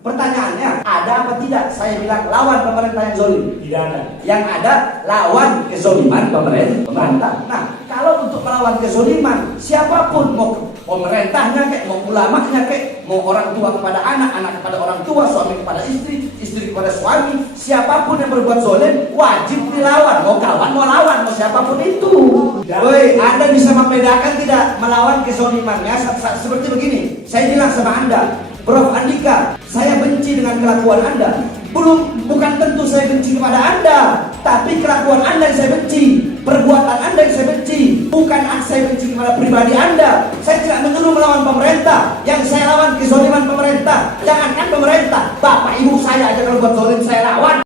Pertanyaannya, ada apa tidak saya bilang lawan pemerintah yang zolim? Tidak ada. Yang ada lawan kezoliman pemerintah. Nah, kalau untuk melawan kezoliman, siapapun, mau pemerintahnya kek, mau ulamanya kek, mau orang tua kepada anak, anak kepada orang tua, suami kepada istri, istri kepada suami, siapapun yang berbuat zolim wajib dilawan. Mau kawan, mau lawan, mau siapapun itu. Woi, Anda bisa membedakan tidak melawan kezolimannya? Seperti begini, saya bilang sama Anda, Prof. Andika, saya benci dengan kelakuan Anda. Bukan tentu saya benci kepada Anda, tapi kelakuan Anda yang saya benci, perbuatan Anda yang saya benci. Bukan saya benci kepada pribadi Anda. Saya tidak menyuruh melawan pemerintah. Yang saya lawan kezoliman pemerintah. Jangankan pemerintah, bapak ibu saya aja kalau buat zolim saya lawan.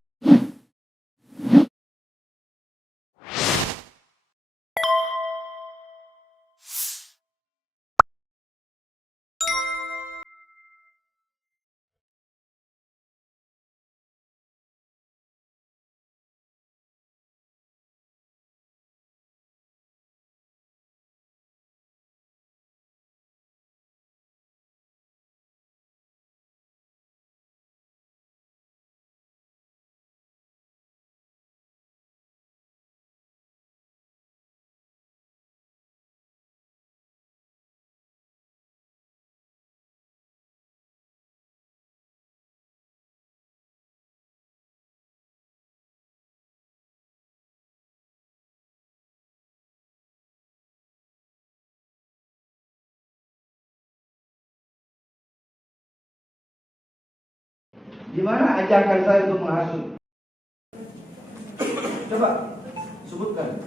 Di mana ajakan saya untuk menghasut? Coba sebutkan.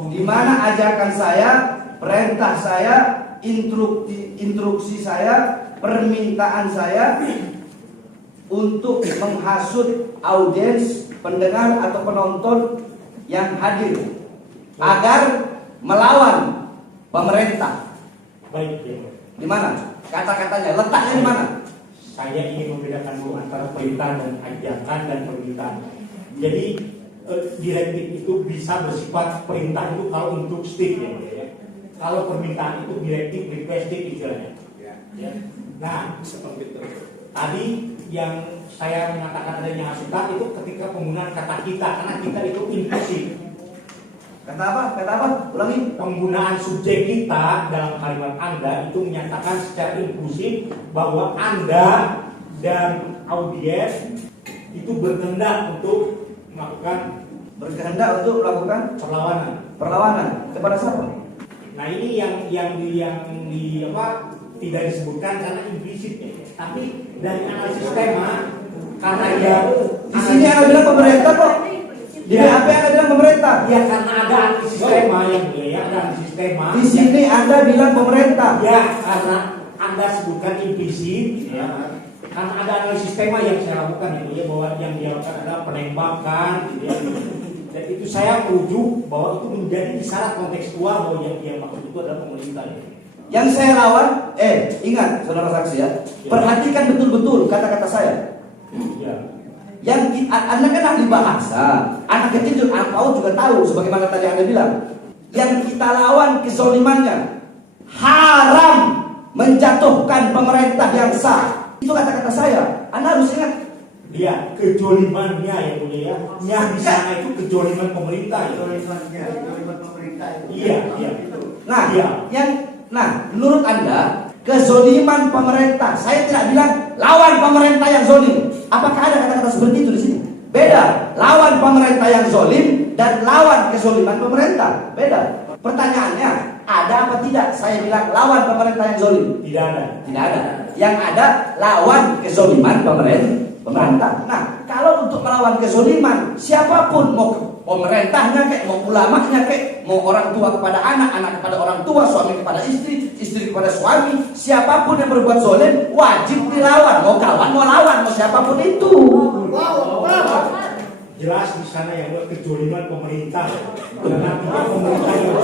Di mana ajakan saya, perintah saya, instruksi saya, permintaan saya untuk menghasut audiens, pendengar atau penonton yang hadir agar melawan pemerintah. Baik, ya. Di mana? Kata-katanya, letaknya di mana? Saya ingin membedakan dulu antara perintah dan ajakan dan permintaan. Jadi direktif itu bisa bersifat perintah itu kalau untuk stick ya. Kalau permintaan itu direktif requested istilahnya. Ya. Nah, tadi yang saya mengatakan adanya hasutan itu ketika penggunaan kata kita, karena kita itu inklusif. Kata apa? Kata apa? Ulangi. Penggunaan subjek kita dalam kalimat Anda itu menyatakan secara inklusif bahwa Anda dan audiens itu berkehendak untuk melakukan perlawanan kepada siapa? Nah, ini yang tidak disebutkan karena implisit ya. Tapi dari analisis tema karena ya di sini ada bilang pemerintah kok. Di BAP Anda bilang pemerintah. Ya karena ada analisis tema yang mulia ya, ada analisis tema. Di sini Anda bilang pemerintah. Ya karena Anda sebutkan implisit ya. Karena ada analisis tema yang saya lakukan ya mulia, bahwa yang dilakukan adalah penembakan gitu ya. Dan itu saya merujuk bahwa itu menjadi isyarat kontekstual bahwa yang dia maksud itu adalah pemerintah ya. Yang saya lawan, ingat saudara saksi ya, perhatikan betul-betul kata-kata saya. Ya. Yang Anda kan ahli bahasa, anak kecil juga, anak PAUD juga tahu, sebagaimana tadi Anda bilang. Yang kita lawan kezolimannya, haram menjatuhkan pemerintah yang sah. Itu kata-kata saya. Anda harus ingat. Dia kejolimannya ya mulia ya. Yang di sana itu kejoliman pemerintah ya. Kejoliman pemerintah itu. Iya. Nah, iya. Menurut Anda kezoliman pemerintah, saya tidak bilang lawan pemerintah yang zolim. Apakah ada kata-kata seperti itu di sini? Beda. Lawan pemerintah yang zolim dan lawan kezoliman pemerintah. Beda. Pertanyaannya, ada apa tidak saya bilang lawan pemerintah yang zolim? Tidak ada. Tidak ada. Yang ada lawan kezoliman pemerintah. Nah, kalau untuk melawan kezoliman, siapapun, mau pemerintahnya kek, mau ulamanya kek, mau orang tua kepada anak, anak kepada orang tua, suami kepada istri, istri kepada suami, siapapun yang berbuat zolim wajib dilawan. Mau kawan, mau lawan, mau siapapun itu. Jelas di sana yang ada kejoliman pemerintah. Karena tidak pemerintah yang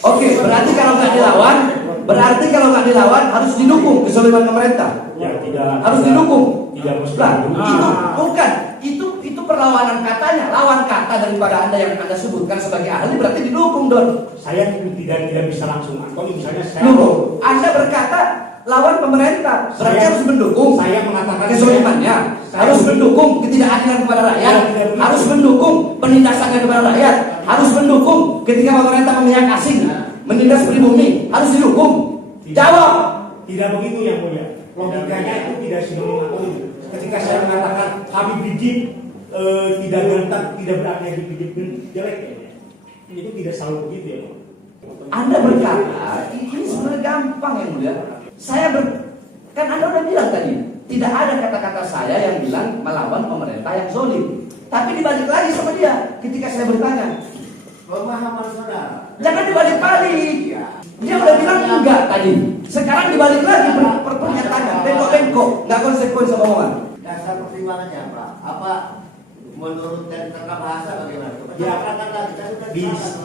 Oke, berarti kalau nggak dilawan harus didukung kezoliman pemerintah. Ya tidak. Harus didukung. Tidak mesti. Itu bukan. Itu Itu perlawanan katanya, lawan kata daripada Anda yang Anda sebutkan sebagai ahli berarti didukung, Don. Saya tidak bisa langsung Antoni, misalnya saya Anda berkata lawan pemerintah, berarti Saya- harus mendukung saya mengatakan kezalimannya, harus mendukung ketidakadilan kepada rakyat, harus mendukung penindasannya kepada rakyat, harus mendukung ketika pemerintah memihak asing, menindas pribumi, harus didukung. Jawab. tidak begitu yang mulia. Logikanya itu tidak sinonim atau itu. Ketika saya mengatakan Habib Rizik tidak ganteng, tidak berarti Habib Rizik jelek ya. Itu tidak selalu begitu ya. Anda berkata ini sebenarnya gampang yang mulia. Kan Anda udah bilang tadi, tidak ada kata-kata saya yang bilang melawan pemerintah yang zolim. Tapi dibalik lagi sama dia ketika saya bertanya. Pemahaman saudara. Jangan dibalik-balik. Dia udah bilang enggak tadi. Sekarang dibalik lagi pernyataannya. Bengkok-bengkok, nggak konsekuensi omongan. Dasar pertimbangannya apa? Apa menurut tentara bahasa bagaimana? Ya, Katakanlah kita sudah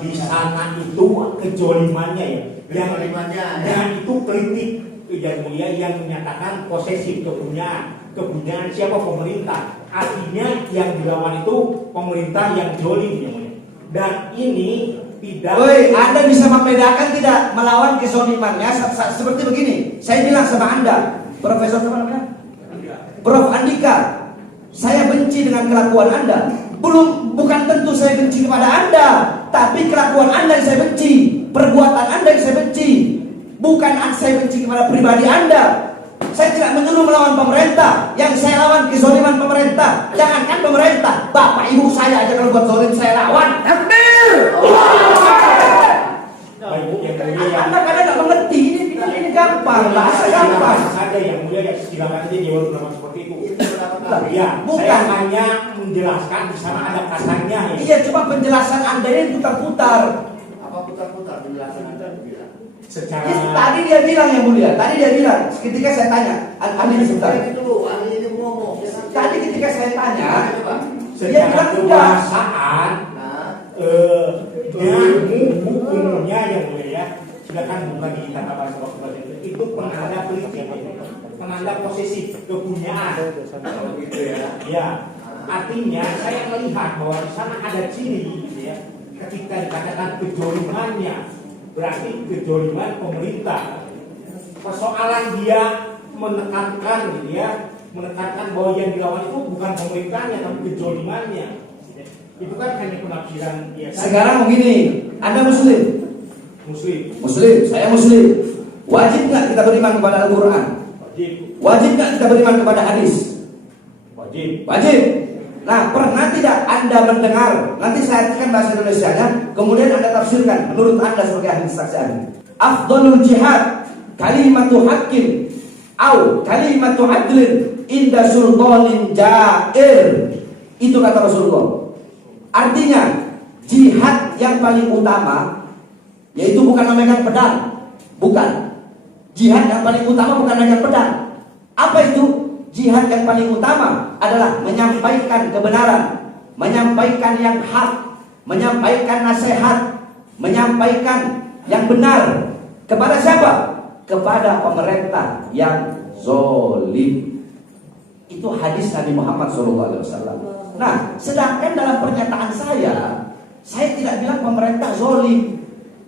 Di sana itu kejolimannya ya. Kezalimannya, ya. Yang itu kritik yang mulia yang menyatakan posesif kepunyaan siapa pemerintah. Artinya yang dilawan itu pemerintah yang jolim yang mulia. Dan ini tidak. Woi, Anda bisa membedakan tidak melawan kezalimannya seperti begini. Saya bilang sama Anda, Profesor apa namanya? Prof Andika, saya benci dengan kelakuan Anda. Bukan tentu saya benci kepada Anda, tapi kelakuan Anda yang saya benci, perbuatan Anda yang saya benci. Bukan saya benci kepada pribadi Anda. Saya tidak menyuruh melawan pemerintah. Yang saya lawan kezaliman pemerintah. Jangankan pemerintah, bapak ibu saya aja kalau buat zalim saya lawan. Baik, yang mulia Anda kadang nggak mengerti ini gampang, bahasa gampang. saja yang mulia yang silakan aja jawab pendapat seperti itu. Itu pendapat Ya, Bukan. saya hanya menjelaskan di sana ada kasarnya ya. Iya, cuma penjelasan Anda ini putar-putar. apa putar-putar penjelasan Anda bilang. Secara Ya, tadi dia bilang yang mulia, tadi dia bilang ketika saya tanya, ahli sebentar. Ini dulu, ahli ini ngomong. Tadi ketika saya tanya, dia secara bilang enggak. kekuasaan Nah, hukumnya yang mulia ya, silakan buka di tata bahasa waktu itu penanda politik, penanda posesif kepunyaan. begitu ya. Ya, artinya saya melihat bahwa di sana ada ciri gitu ya. Ketika dikatakan kejolimannya, berarti kejoliman pemerintah. Persoalan dia menekankan gitu ya, menekankan bahwa yang dilawan itu bukan pemerintahnya tapi kejolimannya. Itu kan hanya penafsiran dia. Sekarang begini, Anda Muslim, saya Muslim. Wajib nggak kita beriman kepada Al-Quran? Wajib. Wajib nggak kita beriman kepada hadis? Wajib. Wajib. Nah, pernah tidak Anda mendengar? Nanti saya artikan bahasa Indonesianya, kemudian Anda tafsirkan menurut Anda sebagai ahli saksi ahli. Afdhalul jihad kalimatu haqqin au kalimatu adlin inda sultanin jair. Itu kata Rasulullah. Artinya, jihad yang paling utama yaitu bukan memegang pedang. Bukan. Jihad yang paling utama bukan memegang pedang. Apa itu? Jihad yang paling utama adalah menyampaikan kebenaran, menyampaikan yang hak, menyampaikan nasihat, menyampaikan yang benar. Kepada siapa? Kepada pemerintah yang zolim. Itu hadis Nabi Muhammad SAW. Nah, sedangkan dalam pernyataan saya tidak bilang pemerintah zolim.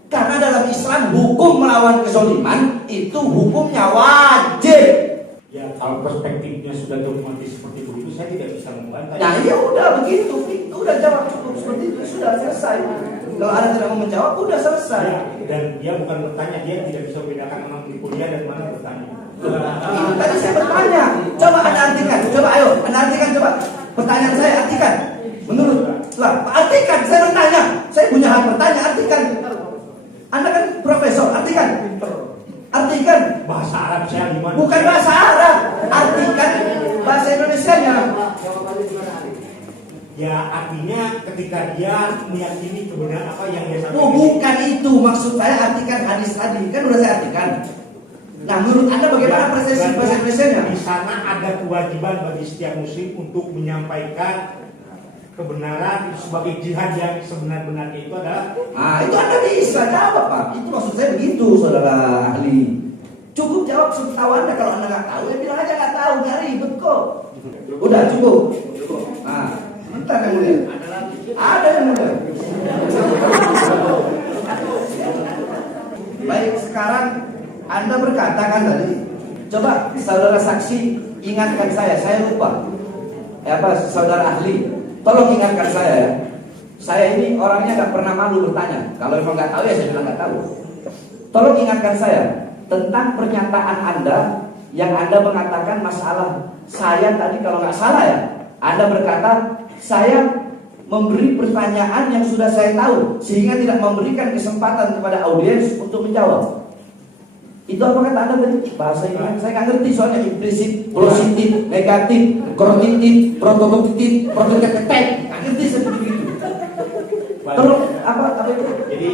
Karena dalam Islam hukum melawan kezoliman itu hukumnya wajib. Ya, kalau perspektifnya sudah dogmatis seperti itu, saya tidak bisa membantah. Nah, ya udah begitu, udah jawab cukup seperti itu, sudah selesai. Kalau Anda tidak mau menjawab, udah selesai. Ya, dan dia bukan bertanya, dia tidak bisa membedakan mana kuliah dan mana bertanya. Itu tadi saya bertanya. Coba Anda artikan, coba ayo, Anda artikan coba. Pertanyaan saya artikan. Menurut lah, artikan. Saya bertanya, saya punya hak bertanya, artikan. Anda kan profesor, artikan. Artikan. Bahasa Arab saya gimana? Bukan bahasa Arab, artikan bahasa Indonesianya. Jawabannya gimana hari? Ya, artinya ketika dia meyakini kebenaran apa yang dia sampaikan. Oh, bukan itu maksud saya, artikan hadis tadi. Kan udah saya artikan. Nah, menurut Anda bagaimana persepsi bahasa Indonesianya? Di sana ada kewajiban bagi setiap muslim untuk menyampaikan kebenaran sebagai jihad yang sebenar-benarnya itu adalah. Nah, itu Anda bisa jawab, Pak. Itu maksud saya begitu, saudara ahli. Cukup jawab tahu Anda. Kalau Anda nggak tahu, ya bilang aja nggak tahu, nggak ribet kok. Udah cukup. Nah, Bentar yang mulia. Ada yang mulia. Baik, sekarang Anda berkata kan tadi. Coba saudara saksi ingatkan saya lupa. Saudara ahli, tolong ingatkan saya ya. Saya ini orangnya nggak pernah malu bertanya. Kalau memang nggak tahu ya saya bilang nggak tahu. Tolong ingatkan saya tentang pernyataan Anda yang Anda mengatakan masalah saya tadi kalau nggak salah ya. Anda berkata saya memberi pertanyaan yang sudah saya tahu sehingga tidak memberikan kesempatan kepada audiens untuk menjawab. Itu apa kata Anda tadi? Bahasa ini saya nggak ngerti soalnya implisit, positif, negatif, korotitif, prototitif, prototitif, nggak ngerti seperti itu. Terus apa itu? Jadi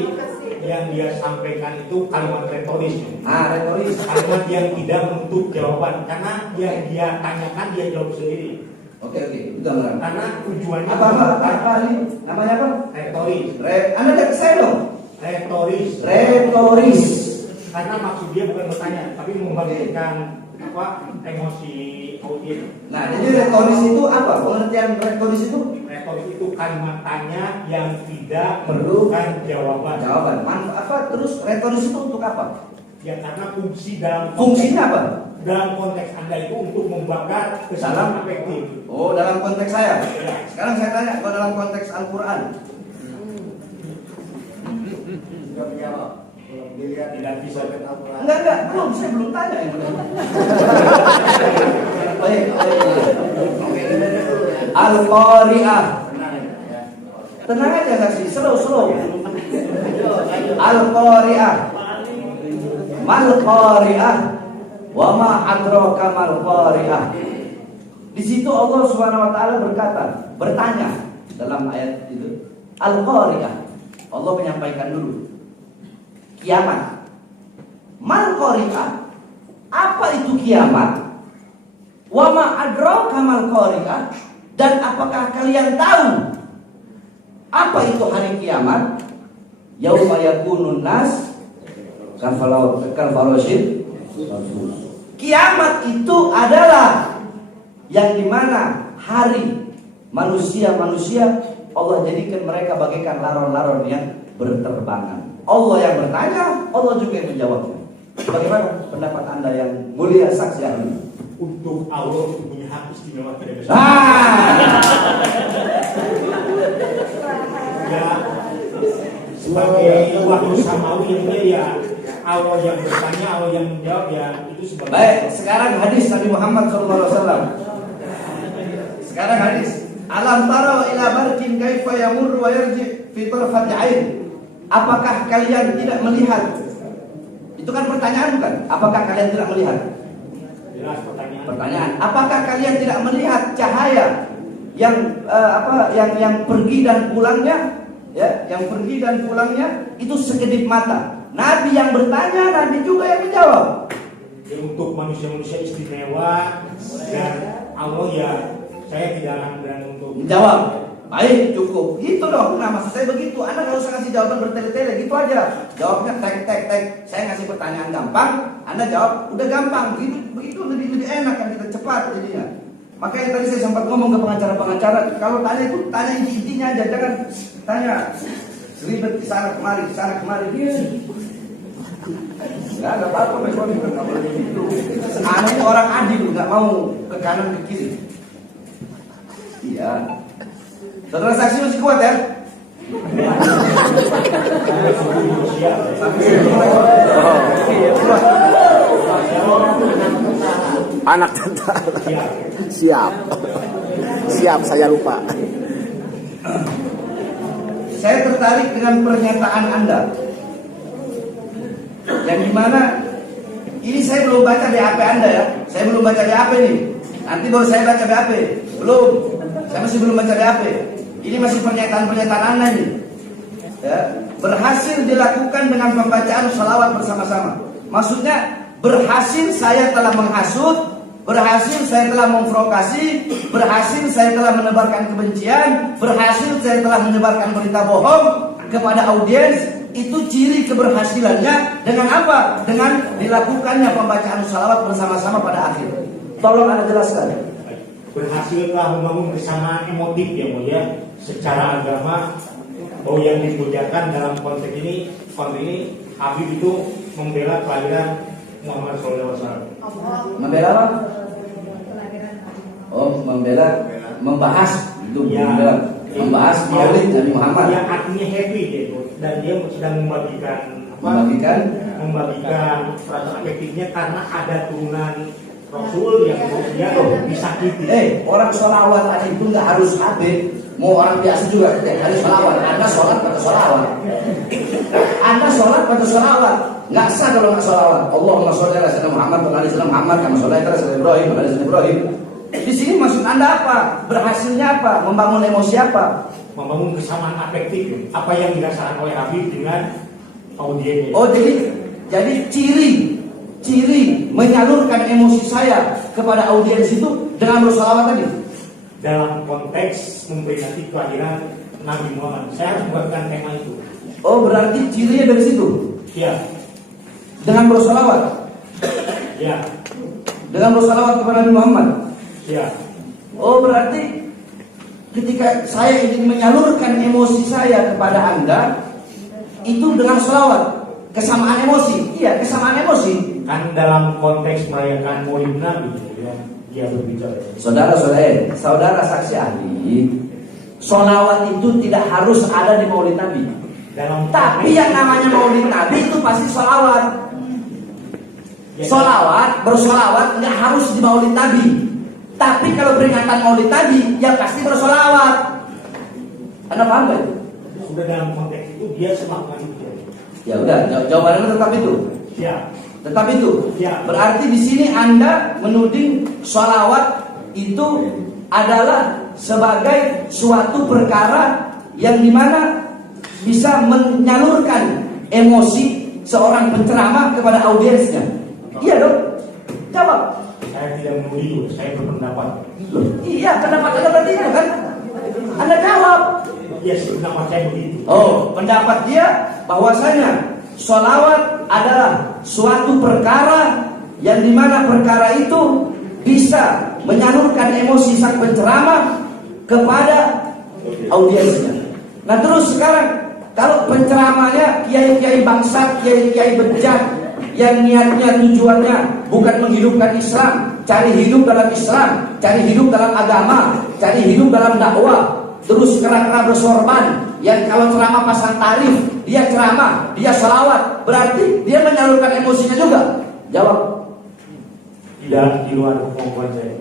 yang dia sampaikan itu kalimat retoris. Retoris. Kalimat yang tidak menutup jawaban karena yang dia tanyakan dia jawab sendiri. Oke, udah. Karena tujuannya apa ini? Namanya apa? Retoris. Anda lihat saya dong. Retoris. Karena maksud dia bukan bertanya, tapi membangkitkan emosi audiens. Nah, jadi retoris itu apa? Pengertian retoris itu? Retoris itu kalimat tanya yang tidak memerlukan jawaban. Terus retoris itu untuk apa? Ya karena fungsinya apa? Dalam konteks Anda itu untuk membakar kesalahan afektif. Oh, dalam konteks saya. Ya. Sekarang saya tanya, kalau dalam konteks Al-Quran. Sudah menjawab. Belum dilihat Tidak bisa Al-Quran. Enggak, saya belum tanya yang benar. Baik. Al-Qari'ah. Tenang aja saksi, slow. Al-Qari'ah. Mal Qari'ah. Wa ma adraka mal Qari'ah. Di situ Allah Subhanahu wa taala bertanya dalam ayat itu, Al-Qari'ah. Allah menyampaikan dulu kiamat. Mal Qari'ah. Apa itu kiamat? Wa ma adraka mal Qari'ah. Dan apakah kalian tahu apa itu hari kiamat? Yauma yakunun nas kalfalosid. Kiamat itu adalah yang dimana hari manusia Allah jadikan mereka bagaikan laron-laron yang berterbangan. Allah yang bertanya, Allah juga yang menjawabnya. Bagaimana pendapat Anda yang mulia saksi ahli? Untuk Allah itu punya hak istimewa tidak bisa. Ya, sebagai wahyu samawi yang ya Allah yang bertanya, Allah yang menjawab ya itu sebagai. Baik, sekarang hadis Nabi Muhammad SAW. Sekarang hadis. Alam tara ila barkin kaifa yamurru wa yarji fi tarfati ain. Apakah kalian tidak melihat? Itu kan pertanyaan bukan? Apakah kalian tidak melihat? Jelas Pertanyaan. Apakah kalian tidak melihat cahaya yang yang pergi dan pulangnya? Ya, yang pergi dan pulangnya itu sekedip mata. Nabi yang bertanya, Nabi juga yang menjawab. Ya, untuk manusia-manusia istimewa dan Allah ya saya tidak akan berani untuk menjawab. Baik, cukup. Gitu dong. Nah, maksud saya begitu. Anda nggak usah ngasih jawaban bertele-tele, gitu aja. Jawabnya tek. Saya ngasih pertanyaan gampang, Anda jawab udah gampang. Begitu lebih enak kan, kita cepat jadinya. Makanya tadi saya sempat ngomong ke pengacara-pengacara, kalau tanya itu tanya intinya aja, jangan tanya ribet di sana kemari. Ya, nggak apa-apa, nggak boleh begitu. Anda itu orang adil, nggak mau ke kanan ke kiri. Iya. Saudara saksi masih kuat ya? Anak tentara. Siap, saya lupa. Saya tertarik dengan pernyataan Anda yang dimana ini saya belum baca BAP Anda ya. Saya belum baca BAP nih. Nanti baru saya baca BAP. Belum. Saya masih belum baca BAP. Ini masih pernyataan-pernyataan Anda nih. Ya, berhasil dilakukan dengan pembacaan salawat bersama-sama. Maksudnya berhasil saya telah menghasut, berhasil saya telah memprovokasi, berhasil saya telah menebarkan kebencian, berhasil saya telah menyebarkan berita bohong kepada audiens. Itu ciri keberhasilannya dengan apa? Dengan dilakukannya pembacaan salawat bersama-sama pada akhir. Tolong Anda jelaskan. berhasilkah membangun kesamaan emotif ya mulia secara agama bahwa yang dimuliakan dalam konteks ini Habib itu membela kelahiran Muhammad SAW. Membela apa? Oh, membahas itu Ya, membahas Maulid Nabi Muhammad. Yang artinya happy gitu, dan dia sedang membagikan perasaan afektifnya karena ada turunan Rasul yang dia disakiti. Orang sholawat aja itu nggak harus Habib. Mau orang biasa juga tidak harus sholawat. Anda sholat pada sholawat. Anda sholat pada sholawat. Nggak sah kalau nggak sholawat. Allahumma sholli ala sayyidina Muhammad wa ala sayyidina Muhammad kama sholaita ala sayyidina Ibrahim wa ala sayyidina Ibrahim. Di sini maksud Anda apa? Berhasilnya apa? Membangun emosi apa? Membangun kesamaan afektif. Apa yang dirasakan oleh Habib dengan audiennya. Oh, jadi ciri menyalurkan emosi saya kepada audiens itu dengan bersolawat tadi. Dalam konteks memperingati kelahiran Nabi Muhammad, saya harus membuatkan tema itu. Oh, berarti cirinya dari situ. Ya, Dengan bersolawat. ya, Dengan bersolawat kepada Nabi Muhammad. ya. Oh, berarti ketika saya ingin menyalurkan emosi saya kepada Anda, itu dengan sholawat. Kesamaan emosi. Iya, kesamaan emosi. Kan dalam konteks merayakan Maulid Nabi, ya, dia berbicara. Saudara saksi ahli, sholawat itu tidak harus ada di Maulid Nabi. Tapi yang namanya Maulid Nabi itu pasti sholawat. Bersolawat nggak harus di Maulid Nabi. Tapi kalau peringatan Maulid Nabi, ya pasti bersolawat. Anda paham gak? Sudah dalam konteks itu dia semakin itu. Ya udah, jawabannya tetap itu. Ya, Tetap itu. Ya. Berarti di sini Anda menuding sholawat itu adalah sebagai suatu perkara yang dimana bisa menyalurkan emosi seorang penceramah kepada audiensnya. Iya dong. Jawab. saya tidak menuduh itu, saya berpendapat. Iya, pendapat Anda tadi itu kan? Anda jawab. Ya, pendapat saya begitu. Oh, pendapat dia bahwasanya sholawat adalah suatu perkara yang dimana perkara itu bisa menyalurkan emosi sang penceramah kepada audiensnya. Nah terus sekarang kalau penceramahnya kiai-kiai bangsat, kiai-kiai bejat yang niatnya tujuannya bukan menghidupkan Islam, cari hidup dalam Islam, cari hidup dalam agama, cari hidup dalam dakwah, terus kera-kera bersorban yang kalau ceramah pasang tarif, dia ceramah, dia sholawat, berarti dia menyalurkan emosinya juga. Jawab. Tidak di luar kemampuan saya.